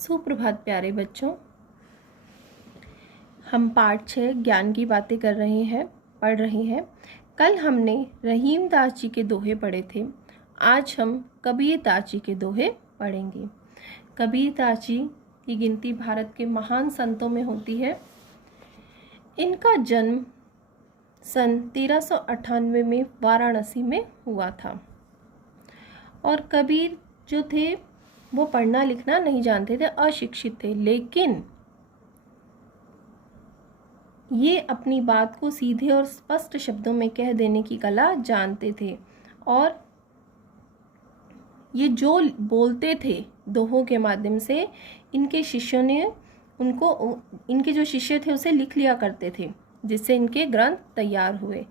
सुप्रभात प्यारे बच्चों। हम पाठ 6 ज्ञान की बातें कर रहे हैं, पढ़ रहे हैं। कल हमने रहीम दास जी के दोहे पढ़े थे। आज हम कबीर दास जी के दोहे पढ़ेंगे। कबीर दास जी की गिनती भारत के महान संतों में होती है। इनका जन्म सन 1398 में वाराणसी में हुआ था। और कबीर जो थे वो पढ़ना लिखना नहीं जानते थे, अशिक्षित थे, लेकिन ये अपनी बात को सीधे और स्पष्ट शब्दों में कह देने की कला जानते थे। और ये जो बोलते थे दोहों के माध्यम से, इनके शिष्यों ने उनको, इनके जो शिष्य थे उसे लिख लिया करते थे, जिससे इनके ग्रंथ तैयार हुए।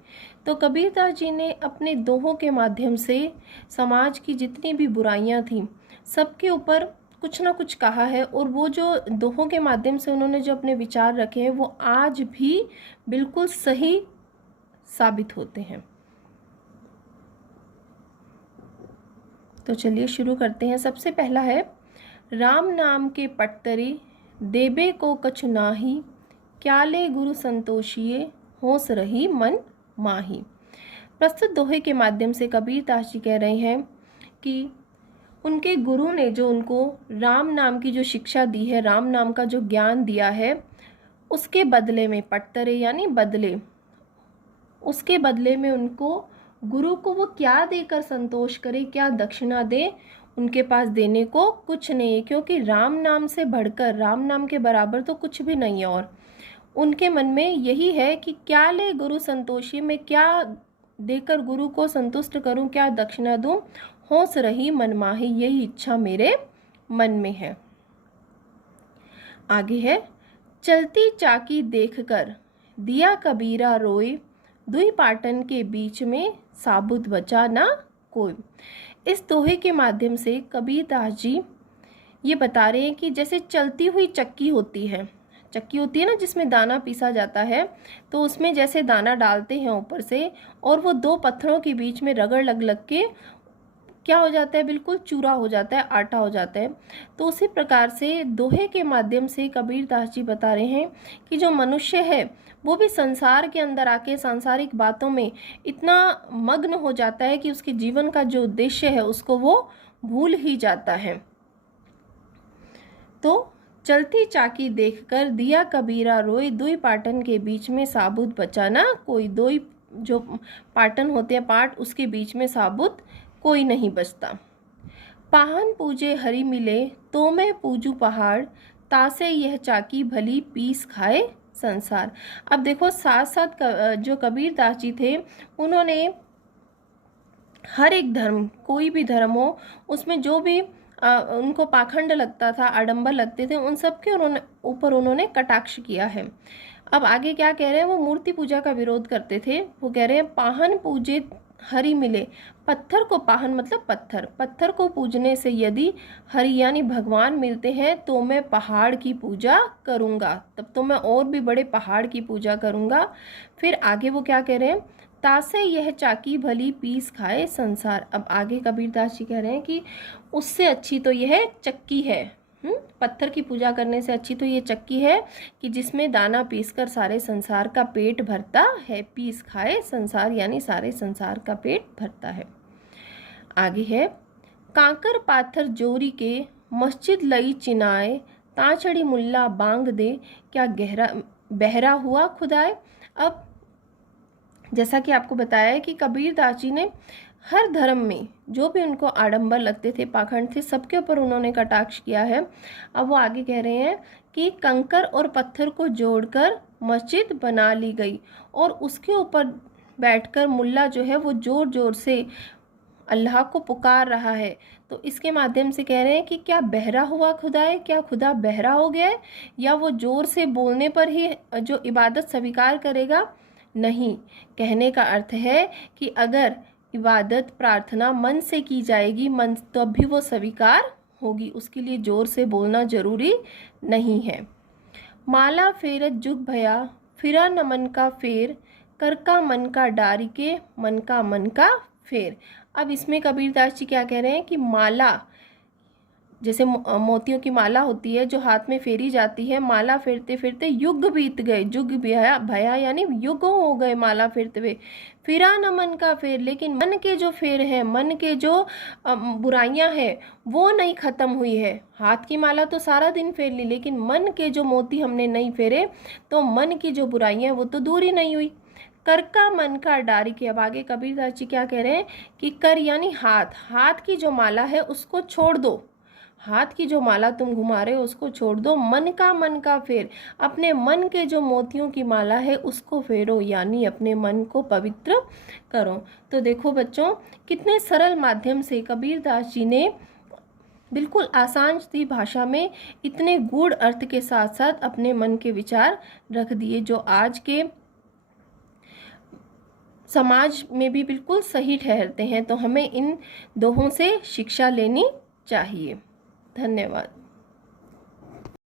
तो कबीरदास जी ने अपने दोहों के माध्यम से समाज की जितनी भी बुराइयां थीं सबके ऊपर कुछ ना कुछ कहा है। और वो जो दोहों के माध्यम से उन्होंने जो अपने विचार रखे हैं वो आज भी बिल्कुल सही साबित होते हैं। तो चलिए शुरू करते हैं। सबसे पहला है, राम नाम के पटतरे देबे को कछु नाही, क्याले गुरु संतोषिए होस रही मन माही। प्रस्तुत दोहे के माध्यम से कबीरदास जी कह रहे हैं कि उनके गुरु ने जो उनको राम नाम की जो शिक्षा दी है, राम नाम का जो ज्ञान दिया है, उसके बदले में पटतरे यानी बदले, उसके बदले में उनको गुरु को वो क्या देकर संतोष करे, क्या दक्षिणा दे, उनके पास देने को कुछ नहीं है। क्योंकि राम नाम से बढ़कर, राम नाम के बराबर तो कुछ भी नहीं है। और उनके मन में यही है कि क्या ले गुरु संतोषी, में क्या देकर गुरु को संतुष्ट करूं, क्या दक्षिणा दूं, होस रही मनमाही, यही इच्छा मेरे मन में है। आगे है, चलती चाकी देखकर दिया कबीरा रोए, दुई पाटन के बीच में साबुत बचा ना कोई। इस दोहे के माध्यम से कबीरदास जी ये बता रहे हैं कि जैसे चलती हुई चक्की होती है, चक्की होती है ना जिसमें दाना पीसा जाता है, तो उसमें जैसे दाना डालते हैं ऊपर से और वो दो पत्थरों के बीच में रगड़ लग लग के क्या हो जाता है, बिल्कुल चूरा हो जाता है, आटा हो जाता है। तो उसी प्रकार से दोहे के माध्यम से कबीरदास जी बता रहे हैं कि जो मनुष्य है वो भी संसार के अंदर आके सांसारिक बातों में इतना मग्न हो जाता है कि उसके जीवन का जो उद्देश्य है उसको वो भूल ही जाता है। तो चलती चाकी देखकर दिया कबीरा रोई, दुई पाटन के बीच में साबुत बचाना कोई। दो जो पाटन होते हैं, पाट, उसके बीच में साबुत कोई नहीं बचता। पाहन पूजे हरि मिले तो मैं पूजू पहाड़, तासे यह चाकी भली पीस खाए संसार। अब देखो, साथ साथ जो कबीरदास जी थे उन्होंने हर एक धर्म, कोई भी धर्म हो, उसमें जो भी उनको पाखंड लगता था, आडंबर लगते थे, उन सब के ऊपर उन्होंने कटाक्ष किया है। अब आगे क्या कह रहे हैं, वो मूर्ति पूजा का विरोध करते थे। वो कह रहे हैं, पाहन पूजे हरि मिले, पत्थर को, पाहन मतलब पत्थर, पत्थर को पूजने से यदि हरि यानी भगवान मिलते हैं तो मैं पहाड़ की पूजा करूँगा, तब तो मैं और भी बड़े पहाड़ की पूजा करूँगा। फिर आगे वो क्या कह रहे हैं, तासे यह चाकी भली पीस खाए संसार। अब आगे कबीरदास जी कह रहे हैं कि उससे अच्छी तो यह चक्की है, पत्थर की पूजा करने से अच्छी तो ये चक्की है कि जिसमें दाना पीसकर सारे संसार का पेट भरता है। पीस खाए संसार यानी सारे संसार का पेट भरता है। आगे है, कांकर पाथर जोरी के मस्जिद लई चिनाए, तांचड़ी मुल्ला बांग दे, क्या गहरा बहरा हुआ खुदाए। अब जैसा कि आपको बताया है कि कबीरदास जी ने हर धर्म में जो भी उनको आडंबर लगते थे, पाखंड थे, सबके ऊपर उन्होंने कटाक्ष किया है। अब वो आगे कह रहे हैं कि कंकर और पत्थर को जोड़कर मस्जिद बना ली गई और उसके ऊपर बैठकर मुल्ला जो है वो जोर जोर से अल्लाह को पुकार रहा है। तो इसके माध्यम से कह रहे हैं कि क्या बहरा हुआ खुदा है, क्या खुदा बहरा हो गया है, या वो जोर से बोलने पर ही जो इबादत स्वीकार करेगा? नहीं, कहने का अर्थ है कि अगर इबादत प्रार्थना मन से की जाएगी, मन, तब भी वो स्वीकार होगी। उसके लिए जोर से बोलना जरूरी नहीं है। माला फेरत जुग भया, फिरा न मन का फेर, कर का मन का डारी के, मन का फेर। अब इसमें कबीरदास जी क्या कह रहे हैं कि माला जैसे मोतियों की माला होती है जो हाथ में फेरी जाती है, माला फेरते फेरते युग बीत गए, जुग भया भया यानी युग हो गए माला फेरते हुए, फिरा न मन का फेर। लेकिन मन के जो फेर हैं, मन के जो बुराइयां हैं वो नहीं खत्म हुई है। हाथ की माला तो सारा दिन फेर ली, लेकिन मन के जो मोती हमने नहीं फेरे तो मन की जो बुराइयां वो तो दूर ही नहीं हुई। कर का मन का डारी के, अब आगे कबीरदास जी क्या कह रहे हैं कि कर यानी हाथ, हाथ की जो माला है उसको छोड़ दो, हाथ की जो माला तुम घुमा रहे हो उसको छोड़ दो, मन का फेर, अपने मन के जो मोतियों की माला है उसको फेरो, यानी अपने मन को पवित्र करो। तो देखो बच्चों, कितने सरल माध्यम से कबीरदास जी ने बिल्कुल आसान सी भाषा में इतने गूढ़ अर्थ के साथ साथ अपने मन के विचार रख दिए, जो आज के समाज में भी बिल्कुल सही ठहरते हैं। तो हमें इन दोहों से शिक्षा लेनी चाहिए। धन्यवाद।